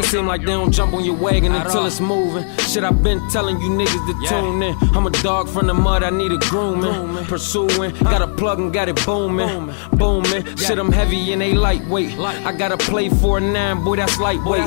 It seem like they don't jump on your wagon until it's moving. Shit, I've been telling you niggas to tune in. I'm a dog from the mud, I need a grooming. Pursuing, got a plug and got it booming. Booming, shit, I'm heavy and they lightweight. I gotta play for a 9, boy, that's lightweight.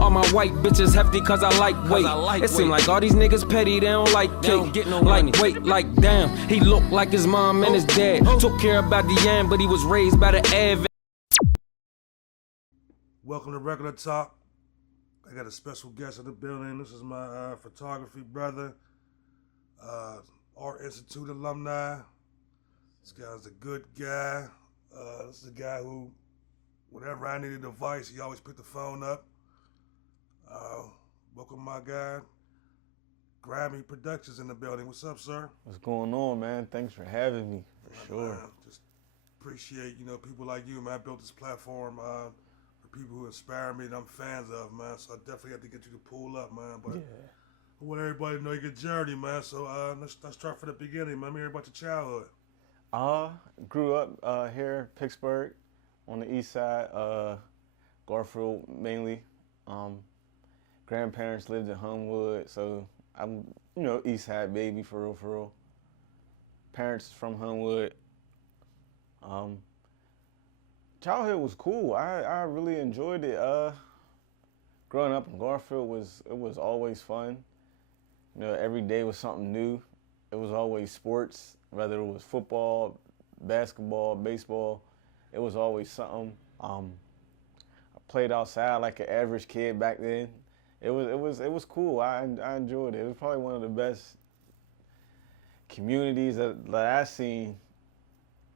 All my white bitches hefty cause I like weight. It seem like all these niggas petty, they don't like cake. Like weight, like damn, he looked like his mom and his dad. Took care about the end, but he was raised by the Av. Welcome to Regular Talk. I got a special guest in the building. This is my photography brother, Art Institute alumni. This guy's a good guy. This is a guy who, whenever I needed advice, he always picked the phone up. Welcome my guy, Grimey Production in the building. What's up, sir? What's going on, man? Thanks for having me, for sure. Man, just appreciate, people like you, man. I built this platform for people who inspire me that I'm fans of, man. So I definitely have to get you to pull up, man. But I want everybody to know your journey, man. So let's start from the beginning, man. Let me hear about your childhood. Grew up here, Pittsburgh, on the east side, Garfield mainly. Grandparents lived in Homewood, so I'm, east side baby for real, for real. Parents from Homewood. Childhood was cool. I really enjoyed it. Growing up in Garfield was always fun. Every day was something new. It was always sports, whether it was football, basketball, baseball. It was always something. I played outside like an average kid back then. It was cool. I enjoyed it. It was probably one of the best communities that I seen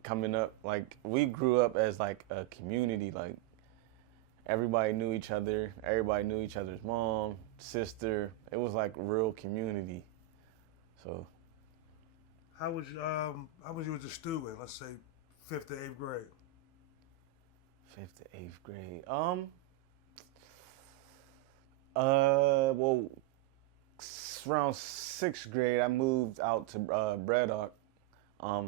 coming up. Like, we grew up as like a community. Like, everybody knew each other. Everybody knew each other's mom, sister. It was like real community. So. How was you as a student? Let's say 5th to 8th grade. 5th to 8th grade. Well, around 6th grade, I moved out to Braddock. My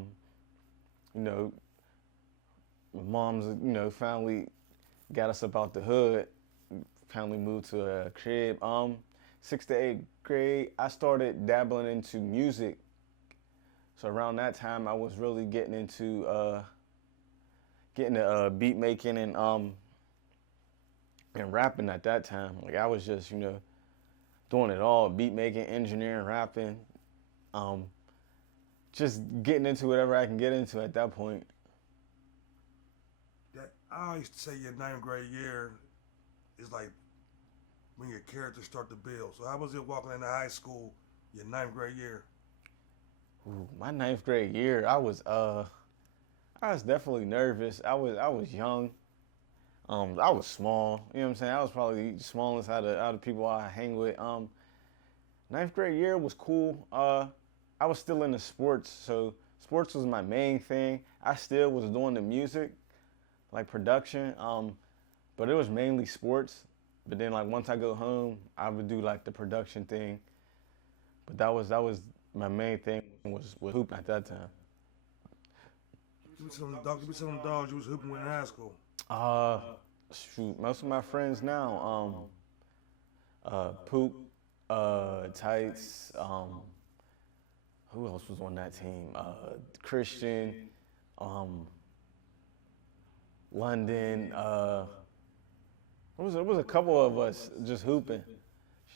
mom's, family got us up out the hood. Family moved to a crib. 6th to 8th grade, I started dabbling into music. So around that time, I was really getting into beat making and rapping at that time. Like, I was just, doing it all: beat making, engineering, rapping. Just getting into whatever I can get into at that point. I used to say your 9th grade year is like when your characters start to build. So how was it walking into high school, your 9th grade year? Ooh, my 9th grade year, I was definitely nervous. I was young. I was small. You know what I'm saying? I was probably the smallest out of people I hang with. 9th grade year was cool. I was still into sports, so sports was my main thing. I still was doing the music, like production, but it was mainly sports. But then, like, once I go home, I would do like the production thing. But that was my main thing was hooping at that time. Give me some of the dogs you was hooping with in high school. Shoot, most of my friends now, Poop, Tights, who else was on that team? Christian, London, there was a couple of us just hooping,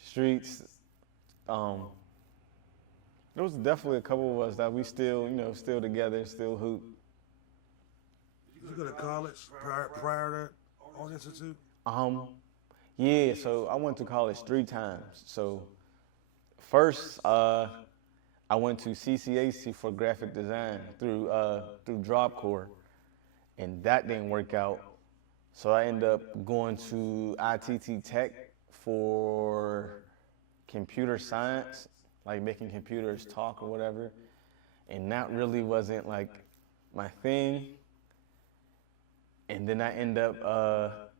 Streets. There was definitely a couple of us that we still, still together, still hoop. Did you go to college prior to Art Institute? Yeah, so I went to college 3 times. So first, I went to CCAC for graphic design through Drop Corps, and that didn't work out. So I ended up going to ITT Tech for computer science, like making computers talk or whatever, and that really wasn't like my thing. And then I ended up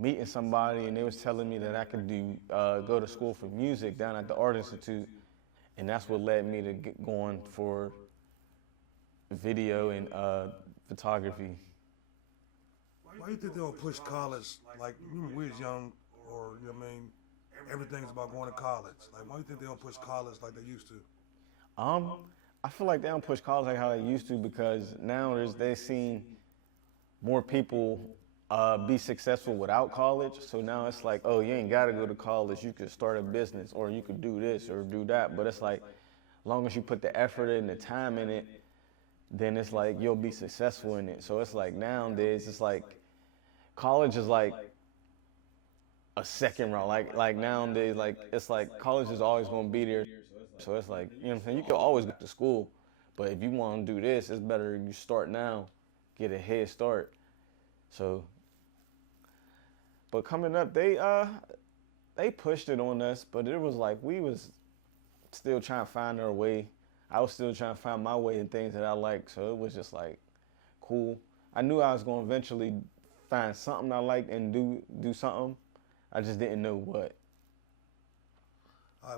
meeting somebody, and they was telling me that I could go to school for music down at the Art Institute, and that's what led me to get going for video and photography. Why do you think they don't push college like when we was young, or You know what I mean? Everything's about going to college. Like, why do you think they don't push college like they used to? I feel like they don't push college like how they used to because now they've seen more people be successful without college. So now it's like, oh, you ain't got to go to college. You could start a business or you could do this or do that. But it's like, as long as you put the effort and the time in it, then it's like you'll be successful in it. So it's like nowadays, it's like college is like a second round. Like nowadays, like it's like college is always gonna be there. So it's like, you know what I'm saying? You can always go to school, but if you want to do this, it's better you start now, get a head start. So, but coming up, they pushed it on us, but it was like we was still trying to find our way. I was still trying to find my way in things that I like, so it was just like cool. I knew I was gonna eventually find something I liked and do something. I just didn't know what.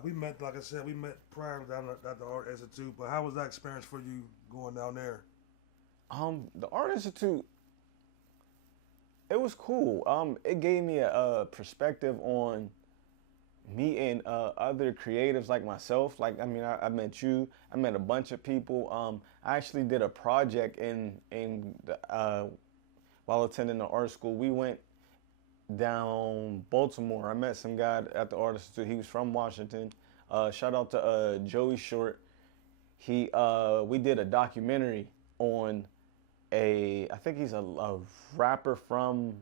We met, like I said, we met prior down at the Art Institute, but how was that experience for you going down there? The Art Institute, it was cool. It gave me a perspective on meeting other creatives like myself. Like, I mean, I met you. I met a bunch of people. I actually did a project while attending the art school. We went down Baltimore. I met some guy at the Art Institute. He was from Washington. Shout out to Joey Short. We did a documentary on I think he's a rapper from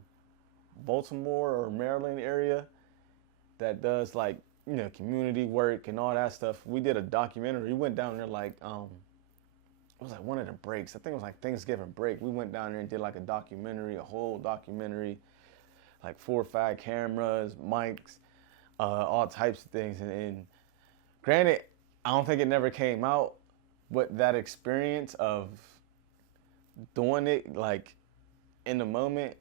Baltimore or Maryland area that does like, you know, community work and all that stuff. We did a documentary. We went down there like, it was like one of the breaks. I think it was like Thanksgiving break. We went down there and did like a whole documentary, like 4 or 5 cameras, mics, all types of things. And granted, I don't think it never came out, but that experience of doing it like in the moment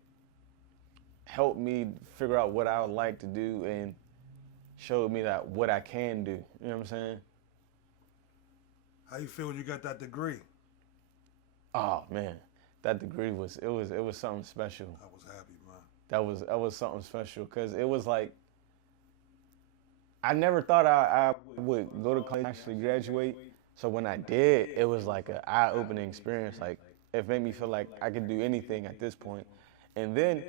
helped me figure out what I would like to do and showed me that what I can do. You know what I'm saying? How you feel when you got that degree? Oh man, that degree was something special. I was happy, man. That was something special because it was like I never thought I would go to college and actually graduate. So when I did, it was like an eye-opening experience. Like it made me feel like I could do anything at this point. And then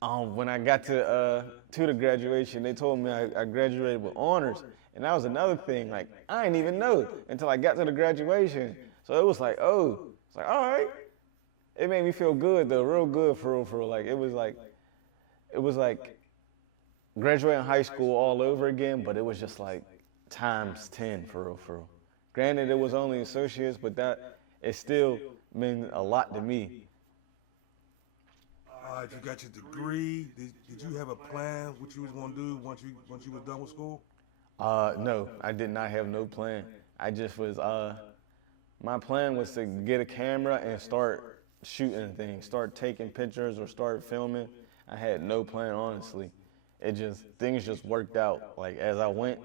when I got to the graduation, they told me I graduated with honors. And that was another thing. Like I didn't even know until I got to the graduation. So it was like, oh, it's like, all right. It made me feel good though, real good for real. Like it was like graduating high school all over again, but it was just like times 10 for real. Granted, it was only associates, but that it still meant a lot to me. You got your degree. Did you have a plan what you was gonna do once you were done with school? No, I did not have no plan. I just was. My plan was to get a camera and start shooting things, start taking pictures or start filming. I had no plan, honestly. Things just worked out like as I went,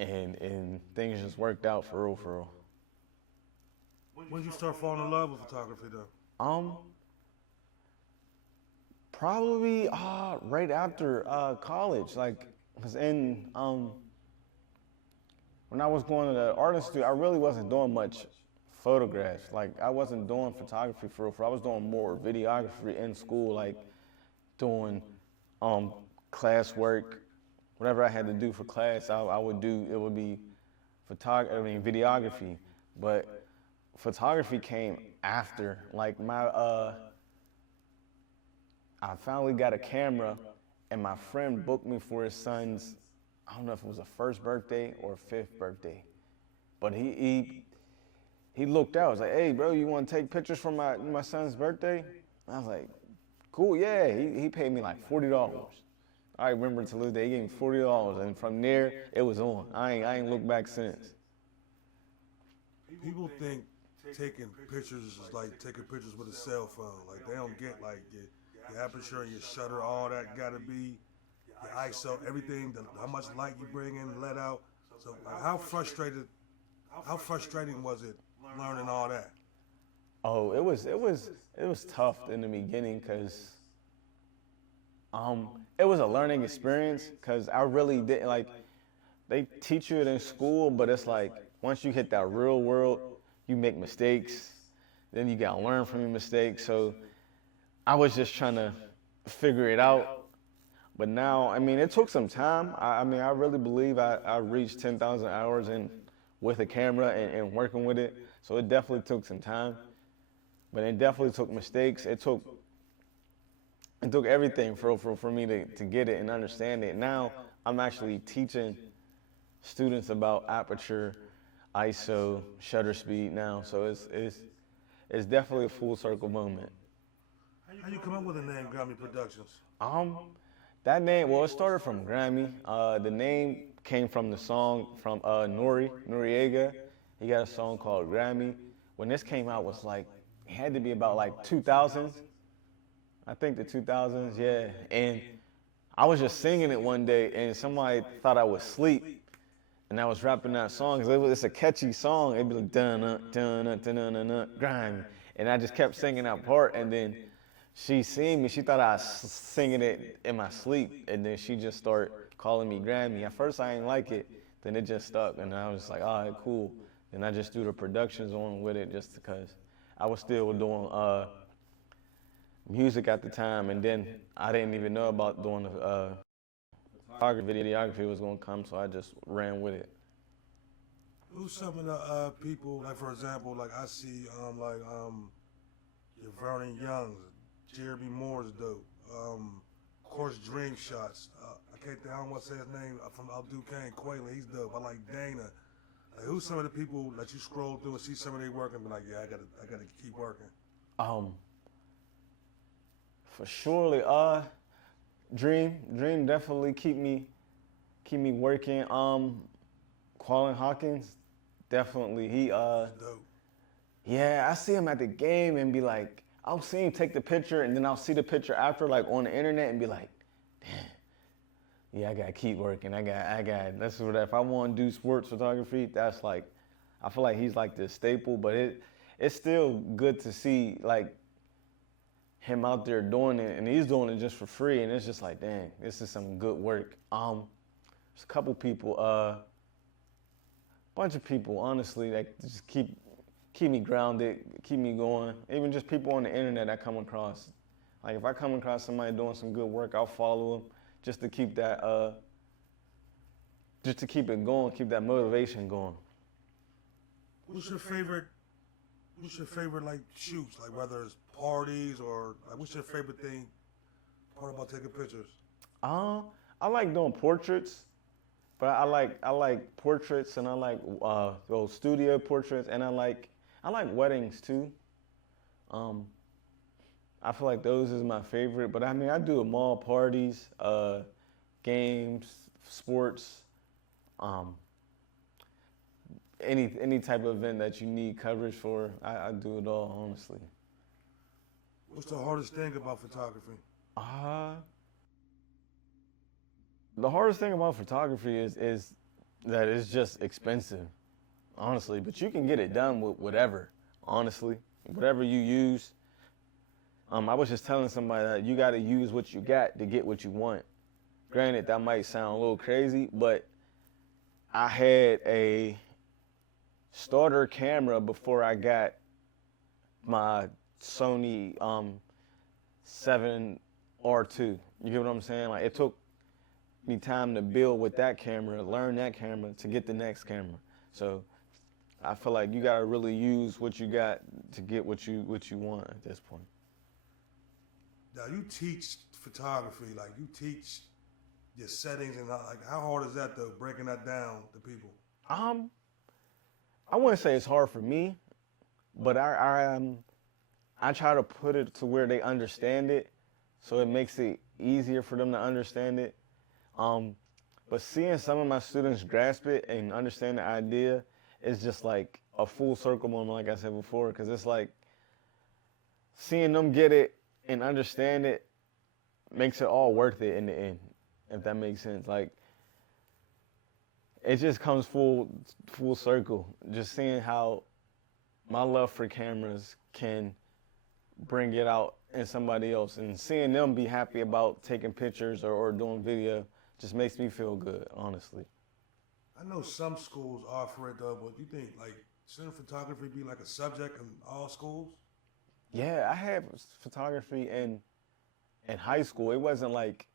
and things just worked out for real. When did you start falling in love with photography though? Probably right after college, like, cause when I was going to the art institute, I really wasn't doing much photographs. Like I wasn't doing photography for real. I was doing more videography in school, like doing class work, whatever I had to do for class, I would do. It would be videography, but photography came after. Like I finally got a camera, and my friend booked me for his son's, I don't know if it was a 1st birthday or 5th birthday, but he looked out. I was like, hey, bro, you want to take pictures for my son's birthday? I was like, cool, yeah. He paid me like $40. I remember till this day, he gave me $40, and from there, it was on. I ain't looked back since. People think taking pictures is like taking pictures with a cell phone. Like they don't get like your aperture, your shutter, all that gotta be, your ISO, everything, how much light you bring in, let out. So how frustrating was it learning all that? Oh, it was tough in the beginning because It was a learning experience because I really didn't like. They teach you it in school, but it's like once you hit that real world, you make mistakes. Then you gotta learn from your mistakes. So I was just trying to figure it out. But now, I mean, it took some time. I mean, I really believe I reached 10,000 hours in with a camera and working with it. So it definitely took some time. But it definitely took mistakes. It took everything for me to get it and understand it. Now I'm actually teaching students about aperture, ISO, shutter speed now. So it's definitely a full circle moment. How you come up with the name Grimey Productions? That name, well, it started from Grammy. The name came from the song from Noriega. He got a song called Grammy. When this came out, was like, it had to be about like 2000s. I think the 2000s, yeah. And I was just singing it one day, and somebody thought I was asleep, and I was rapping that song. It's a catchy song. It'd be like, dun dun dun dun dun dun grime, and I just kept singing that part. And then she seen me. She thought I was singing it in my sleep, and then she just started calling me Grammy. At first, I didn't like it. Then it just stuck, and I was like, all right, cool. And I just threw the productions on with it just because I was still doing music at the time, and then I didn't even know about doing the videography was going to come, so I just ran with it. Who's some of the people, like for example, like I see your Vernon Youngs, Jeremy Moore's dope. Of course, Dream Shots. I don't want to say his name from Duquesne, Quaylen. He's dope. I like Dana. Like, who's some of the people that you scroll through and see some of their work and be like, yeah, I gotta keep working. For surely, Dream definitely keep me working. Quallen Hawkins, definitely he Dope. yeah, I see him at the game and be like, I'll see him take the picture and then I'll see the picture after like on the internet and be like, damn, yeah, I gotta keep working. I got that's what if I want to do sports photography, that's like, I feel like he's like the staple, but it's still good to see like him out there doing it, and he's doing it just for free, and it's just like, dang, this is some good work. There's a couple people, bunch of people, honestly, that just keep me grounded, keep me going. Even just people on the internet I come across. Like if I come across somebody doing some good work, I'll follow them just to keep that, just to keep it going, keep that motivation going. What's your favorite like shoots? Like whether it's parties or like what's your favorite part about taking pictures? I like doing portraits, but I like portraits and I like those studio portraits, and I like weddings too. I feel like those is my favorite, but I mean I do mall parties, games, sports, any type of event that you need coverage for, I do it all, honestly. What's the hardest thing about photography? The hardest thing about photography is that it's just expensive, honestly. But you can get it done with whatever, honestly, whatever you use. I was just telling somebody that you got to use what you got to get what you want. Granted, that might sound a little crazy, but I had a starter camera before I got my Sony 7R2. You get what I'm saying? Like it took me time to build with that camera, learn that camera to get the next camera. So I feel like you gotta really use what you got to get what you want at this point. Now you teach photography, like you teach your settings and like how hard is that though, breaking that down to people? I wouldn't say it's hard for me, but I try to put it to where they understand it, so it makes it easier for them to understand it. But seeing some of my students grasp it and understand the idea is just like a full circle moment, like I said before, because it's like seeing them get it and understand it makes it all worth it in the end, if that makes sense. Like it just comes full circle. Just seeing how my love for cameras can bring it out in somebody else. And seeing them be happy about taking pictures or doing video just makes me feel good, honestly. I know some schools offer it though, but you think like shouldn't photography be like a subject in all schools? Yeah, I had photography in high school. It wasn't like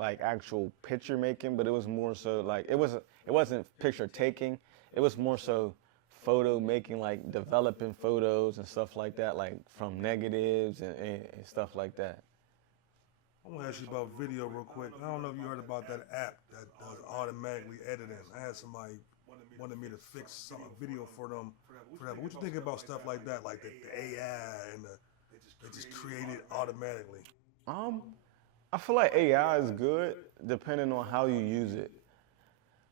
actual picture making, but it was more so like it wasn't picture taking. It was more so photo making, like developing photos and stuff like that, like from negatives and stuff like that. I want to ask you about video real quick. I don't know if you heard about that app that does automatically editing. I had somebody wanted me to fix some video for them. But what you think about stuff like that, like the AI and they just create it automatically? I feel like AI is good depending on how you use it.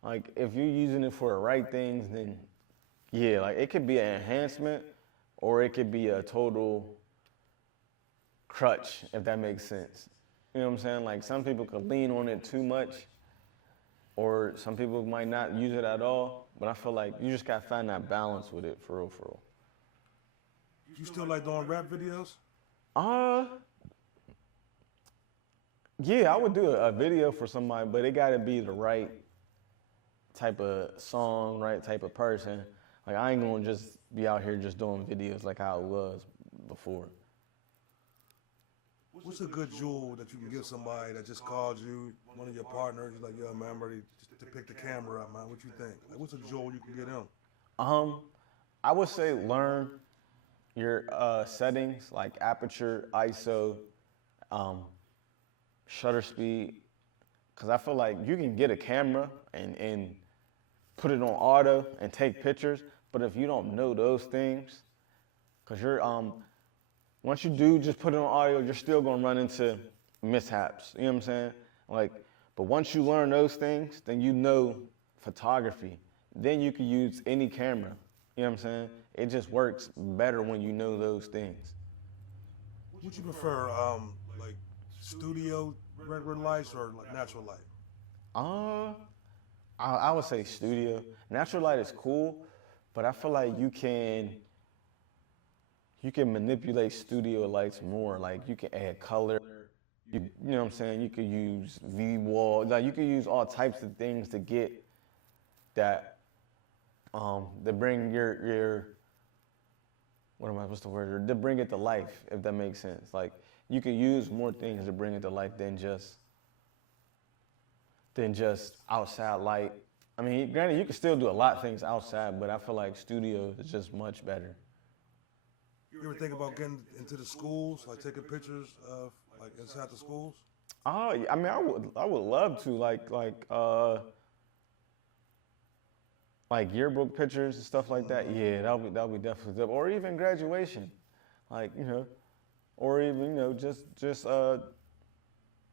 Like if you're using it for the right things, then yeah, like it could be an enhancement or it could be a total crutch, if that makes sense. You know what I'm saying? Like some people could lean on it too much or some people might not use it at all, but I feel like you just gotta find that balance with it for real, for real. You still like doing rap videos? Yeah, I would do a video for somebody, but it gotta be the right type of song, right type of person. Like I ain't gonna just be out here just doing videos like how it was before. What's a good jewel that you can give somebody that just called you, one of your partners, he's like, yo man, I'm ready to pick the camera up, man. What you think? Like, what's a jewel you can get him? I would say learn your settings like aperture, ISO, shutter speed, because I feel like you can get a camera and put it on auto and take pictures, but if you don't know those things, because you're once you do just put it on audio, you're still gonna run into mishaps. You know what I'm saying? Like, but once you learn those things, then you know photography. Then you can use any camera. You know what I'm saying? It just works better when you know those things. Would you prefer like studio regular lights or like natural light? I would say studio. Natural light is cool, but I feel like you can manipulate studio lights more. Like you can add color. You know what I'm saying? You could use V-wall. Like you could use all types of things to get that to bring your what's the word? To bring it to life, if that makes sense. Like you could use more things to bring it to life than just outside light. I mean, granted, you can still do a lot of things outside, but I feel like studio is just much better. You ever think about getting into the schools, like taking pictures of like inside the schools? Oh, I mean, I would love to like yearbook pictures and stuff like that. Yeah, that would be definitely dope. Or even graduation, like or even just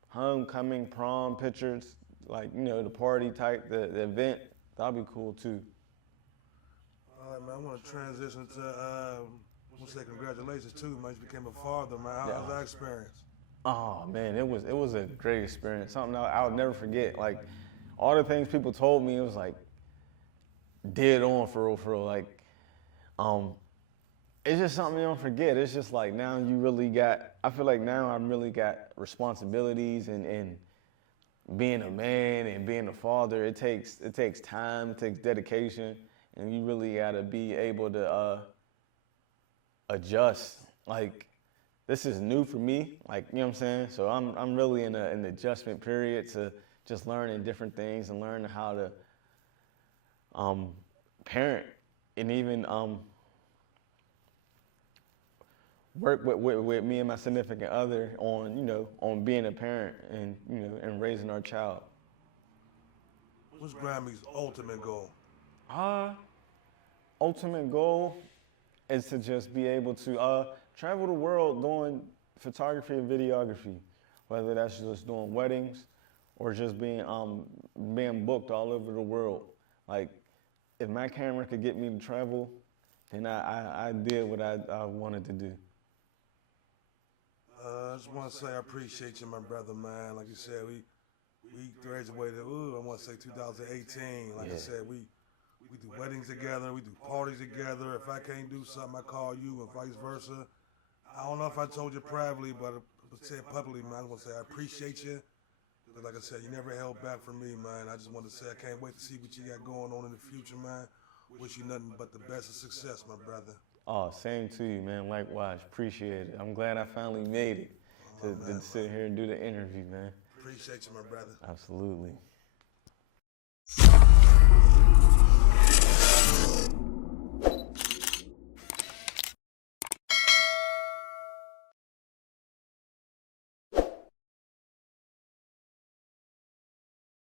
homecoming, prom pictures, like the party type, the event. That'd be cool too. All right, man. I want to transition to. I want to say congratulations too, man. You became a father, man. How's that experience? Oh man, it was a great experience. Something I would never forget. Like all the things people told me, it was like dead on for real. Like, it's just something you don't forget. It's just like now you really got. I feel like now I'm really got responsibilities and being a man and being a father. It takes time, it takes dedication, and you really gotta be able to adjust. Like this is new for me. Like you know what I'm saying. So I'm really in an adjustment period to just learning different things and learning how to parent and even work with me and my significant other on on being a parent and and raising our child. What's Grimey's ultimate goal? Ultimate goal is to just be able to travel the world doing photography and videography, whether that's just doing weddings or just being booked all over the world. Like if my camera could get me to travel, then I did what I wanted to do. I just want to say I appreciate you, my brother, man. Like you said, we graduated. I want to say 2018. Like I said, we do weddings together, we do parties together. If I can't do something, I call you, and vice versa. I don't know if I told you privately, but I say it publicly, man. I'm gonna say I appreciate you. But like I said, you never held back from me, man. I just want to say I can't wait to see what you got going on in the future, man. Wish you nothing but the best of success, my brother. Oh, same to you, man. Likewise. Appreciate it. I'm glad I finally made it to sit here and do the interview, man. Appreciate you, my brother. Absolutely.